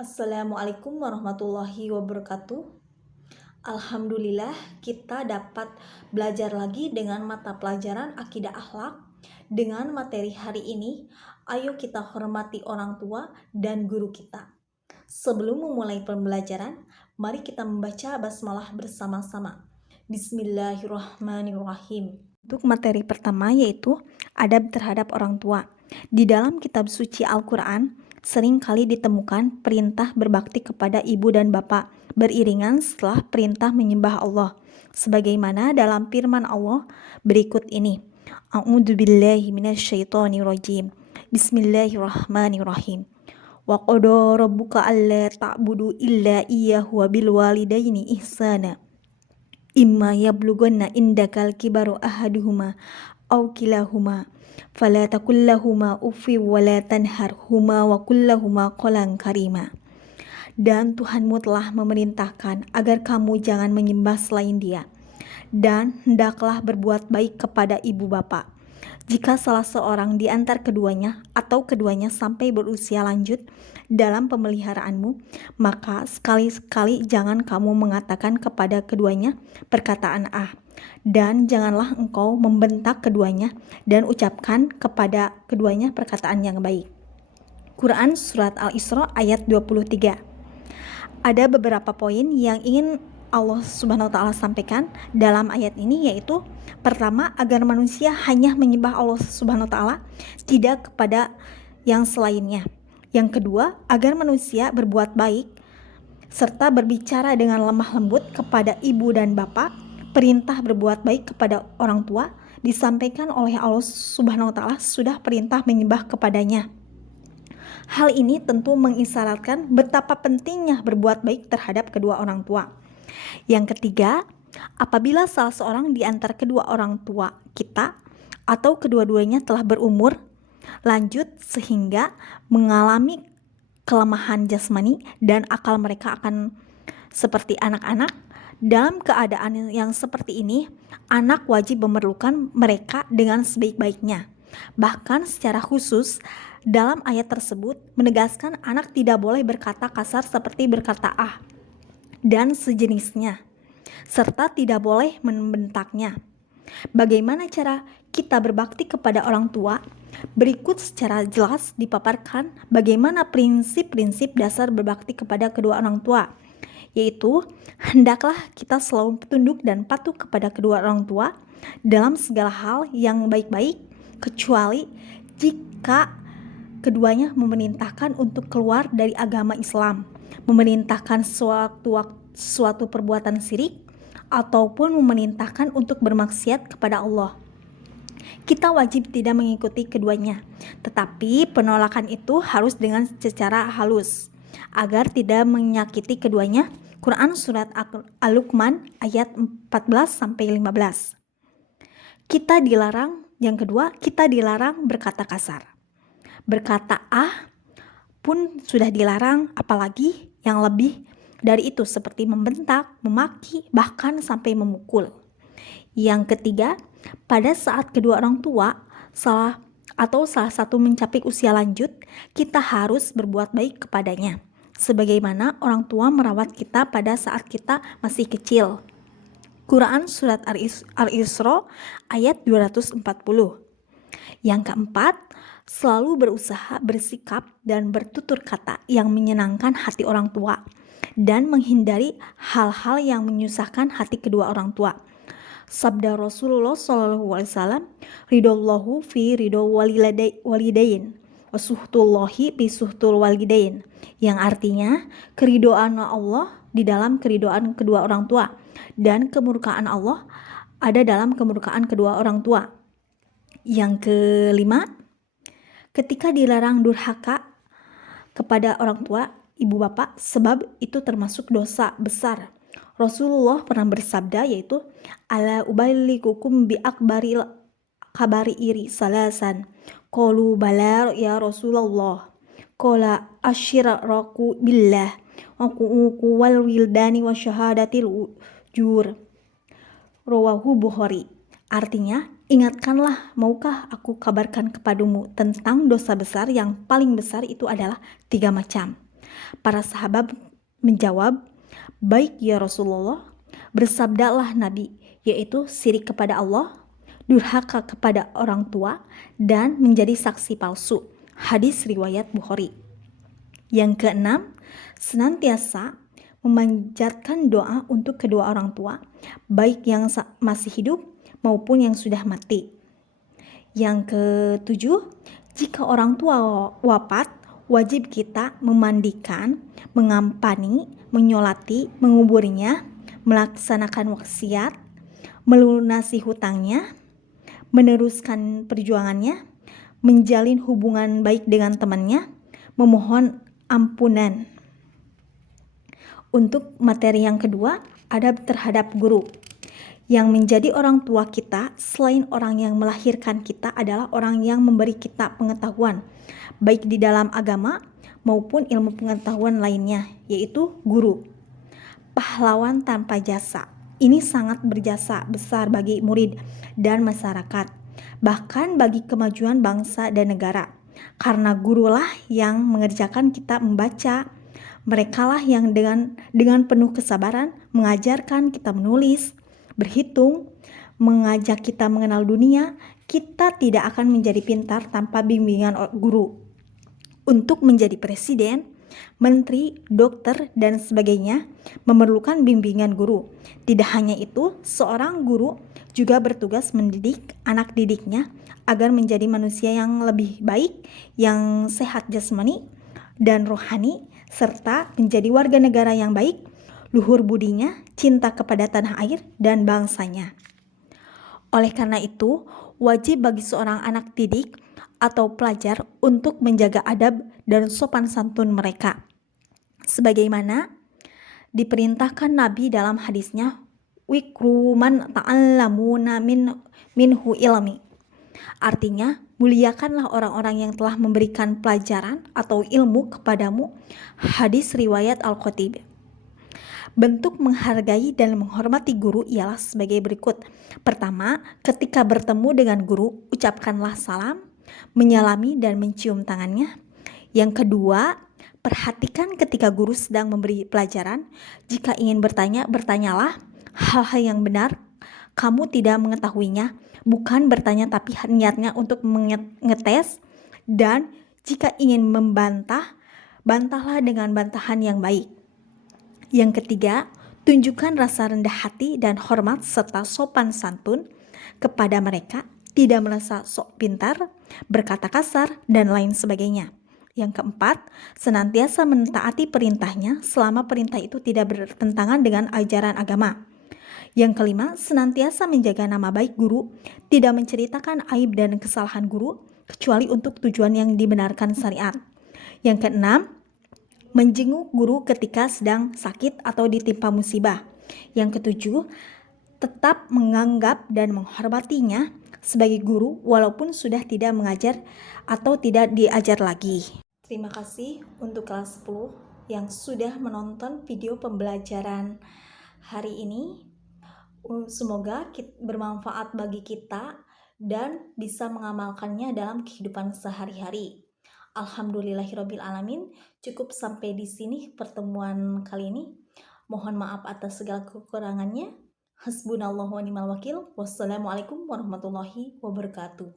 Assalamualaikum warahmatullahi wabarakatuh. Alhamdulillah kita dapat belajar lagi dengan mata pelajaran akidah akhlak. Dengan materi hari ini, ayo kita hormati orang tua dan guru kita. Sebelum memulai pembelajaran, mari kita membaca basmalah bersama-sama. Bismillahirrahmanirrahim. Untuk materi pertama yaitu adab terhadap orang tua. Di dalam kitab suci Al-Quran, sering kali ditemukan perintah berbakti kepada ibu dan bapak beriringan setelah perintah menyembah Allah. Sebagaimana dalam firman Allah berikut ini. A'udzubillahi minasyaitonirrajim. Bismillahirrahmanirrahim. Wa qada rabbuka alla ta'budu illa iyyahu wa bil walidaini ihsana. Imma yablughanna indakal kibaru ahaduhuma aw kilahuma fala takul lahuma uffi wa la tanharhuma wa qul lahuma qawlan karima. Dan Tuhanmu telah memerintahkan agar kamu jangan menyembah selain Dia, dan hendaklah berbuat baik kepada ibu bapa. Jika salah seorang di antara keduanya atau keduanya sampai berusia lanjut dalam pemeliharaanmu, maka sekali-sekali jangan kamu mengatakan kepada keduanya perkataan "ah", dan janganlah engkau membentak keduanya dan ucapkan kepada keduanya perkataan yang baik. Quran Surat Al-Isra ayat 23. Ada beberapa poin yang ingin Allah Subhanahu wa Ta'ala sampaikan dalam ayat ini, yaitu pertama, agar manusia hanya menyembah Allah Subhanahu wa Ta'ala, tidak kepada yang selainnya. Yang kedua, agar manusia berbuat baik serta berbicara dengan lemah lembut kepada ibu dan bapak. Perintah berbuat baik kepada orang tua disampaikan oleh Allah Subhanahu wa Ta'ala sudah perintah menyembah kepadanya. Hal ini tentu mengisyaratkan betapa pentingnya berbuat baik terhadap kedua orang tua. Yang ketiga, apabila salah seorang di antara kedua orang tua kita atau kedua-duanya telah berumur lanjut sehingga mengalami kelemahan jasmani dan akal mereka akan seperti anak-anak, dalam keadaan yang seperti ini, anak wajib memerlukan mereka dengan sebaik-baiknya. Bahkan secara khusus, dalam ayat tersebut menegaskan anak tidak boleh berkata kasar seperti berkata "ah" dan sejenisnya, serta tidak boleh membentaknya. Bagaimana cara kita berbakti kepada orang tua? Berikut secara jelas dipaparkan bagaimana prinsip-prinsip dasar berbakti kepada kedua orang tua, yaitu hendaklah kita selalu tunduk dan patuh kepada kedua orang tua dalam segala hal yang baik-baik, kecuali jika keduanya memerintahkan untuk keluar dari agama Islam, memerintahkan suatu perbuatan syirik, ataupun memerintahkan untuk bermaksiat kepada Allah. Kita wajib tidak mengikuti keduanya, tetapi penolakan itu harus dengan secara halus, agar tidak menyakiti keduanya. Quran Surat Al-Luqman ayat 14-15. Yang kedua, kita dilarang berkata kasar. Berkata "ah" pun sudah dilarang, apalagi yang lebih dari itu seperti membentak, memaki, bahkan sampai memukul. Yang ketiga, pada saat kedua orang tua salah satu mencapai usia lanjut, kita harus berbuat baik kepadanya, sebagaimana orang tua merawat kita pada saat kita masih kecil. Quran Surat Al-Isra ayat 240. Yang keempat, selalu berusaha bersikap dan bertutur kata yang menyenangkan hati orang tua dan menghindari hal-hal yang menyusahkan hati kedua orang tua. Sabda Rasulullah SAW, ridallahu fi ridho walidain wa suhtullahi fi suhtul walidain, yang artinya keridhaan Allah di dalam keridhaan kedua orang tua dan kemurkaan Allah ada dalam kemurkaan kedua orang tua. Yang kelima, ketika dilarang durhaka kepada orang tua, ibu bapak, sebab itu termasuk dosa besar. Rasulullah pernah bersabda, yaitu ala ubailikukum bi akbaril kabari iri salasan. Qalu bala ya Rasulullah. Qala asyiraku billah wa ku'uku wal wildani wa syahadatil ujur. Rawahu Bukhari. Artinya, ingatkanlah, maukah aku kabarkan kepadamu tentang dosa besar yang paling besar itu adalah 3 macam. Para sahabat menjawab, "Baik ya Rasulullah." Bersabdalah Nabi, yaitu syirik kepada Allah, durhaka kepada orang tua, dan menjadi saksi palsu. Hadis riwayat Bukhari. Yang keenam, senantiasa memanjatkan doa untuk kedua orang tua, baik yang masih hidup maupun yang sudah mati. Yang ketujuh, jika orang tua wafat, wajib kita memandikan, mengampani, menyolati, menguburinya, melaksanakan wasiat, melunasi hutangnya, meneruskan perjuangannya, menjalin hubungan baik dengan temannya, memohon ampunan. Untuk materi yang kedua, adab terhadap guru. Yang menjadi orang tua kita selain orang yang melahirkan kita adalah orang yang memberi kita pengetahuan, baik di dalam agama maupun ilmu pengetahuan lainnya, yaitu guru. Pahlawan tanpa jasa. Ini sangat berjasa besar bagi murid dan masyarakat, bahkan bagi kemajuan bangsa dan negara. Karena gurulah yang mengerjakan kita membaca, merekalah yang dengan penuh kesabaran mengajarkan kita menulis, berhitung, mengajak kita mengenal dunia. Kita tidak akan menjadi pintar tanpa bimbingan guru. Untuk menjadi presiden, menteri, dokter, dan sebagainya memerlukan bimbingan guru. Tidak hanya itu, seorang guru juga bertugas mendidik anak didiknya agar menjadi manusia yang lebih baik, yang sehat jasmani dan rohani, serta menjadi warga negara yang baik, luhur budinya, cinta kepada tanah air dan bangsanya. Oleh karena itu, wajib bagi seorang anak didik atau pelajar untuk menjaga adab dan sopan santun mereka. Sebagaimana diperintahkan Nabi dalam hadisnya, "Wikru man ta'allamuna minhu ilmi." Artinya, muliakanlah orang-orang yang telah memberikan pelajaran atau ilmu kepadamu. Hadis riwayat Al-Khatib. Bentuk menghargai dan menghormati guru ialah sebagai berikut. Pertama, ketika bertemu dengan guru, ucapkanlah salam, menyalami dan mencium tangannya. Yang kedua, perhatikan ketika guru sedang memberi pelajaran. Jika ingin bertanya, bertanyalah hal-hal yang benar. Kamu tidak mengetahuinya, bukan bertanya tapi niatnya untuk mengetes. Dan jika ingin membantah, bantahlah dengan bantahan yang baik. Yang ketiga, tunjukkan rasa rendah hati dan hormat serta sopan santun kepada mereka, tidak merasa sok pintar, berkata kasar, dan lain sebagainya. Yang keempat, senantiasa mentaati perintahnya selama perintah itu tidak bertentangan dengan ajaran agama. Yang kelima, senantiasa menjaga nama baik guru, tidak menceritakan aib dan kesalahan guru, kecuali untuk tujuan yang dibenarkan syariat. Yang keenam, menjenguk guru ketika sedang sakit atau ditimpa musibah. Yang ketujuh, tetap menganggap dan menghormatinya sebagai guru walaupun sudah tidak mengajar atau tidak diajar lagi. Terima kasih untuk kelas 10 yang sudah menonton video pembelajaran hari ini. Semoga bermanfaat bagi kita dan bisa mengamalkannya dalam kehidupan sehari-hari. Alhamdulillahirabbil alamin. Cukup sampai di sini pertemuan kali ini. Mohon maaf atas segala kekurangannya. Hasbunallahu wa ni'mal wakil. Wassalamualaikum warahmatullahi wabarakatuh.